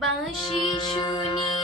বাঁশি শুনি।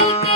Thank you.